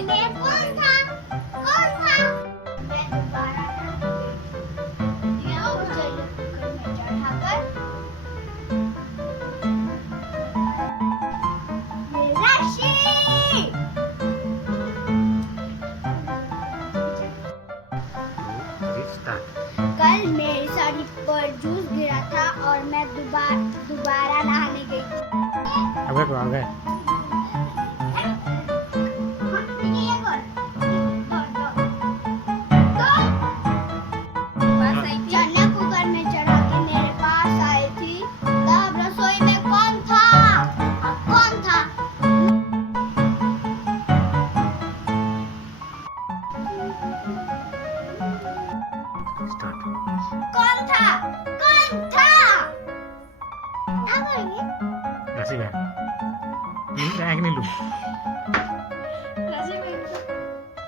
कौन था? कौन था? मैं दोबारा दिया उछल कुकर में चढ़ाकर राशि। कल मेरी साड़ी पर जूस गिरा था और मैं दोबारा नहाने गई थी। आगे को आगे चना कुकर में चढ़ा के मेरे पास आई थी, तब रसोई में कौन था? कौन था? स्टार्ट कौन था? कौन था? अब आइए। राशि बहन एक नहीं लू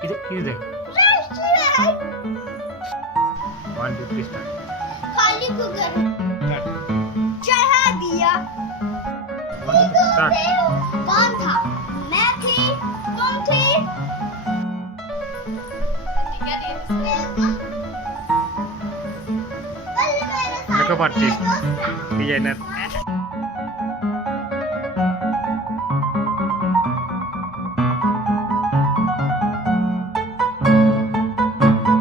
इधर देख राशि है। 1 2 3 स्टार्ट खाली कुकर चढ़ा दिया। 1 2 स्टार्ट कौन था? मैं थी, तुम थी। Makeup artist designer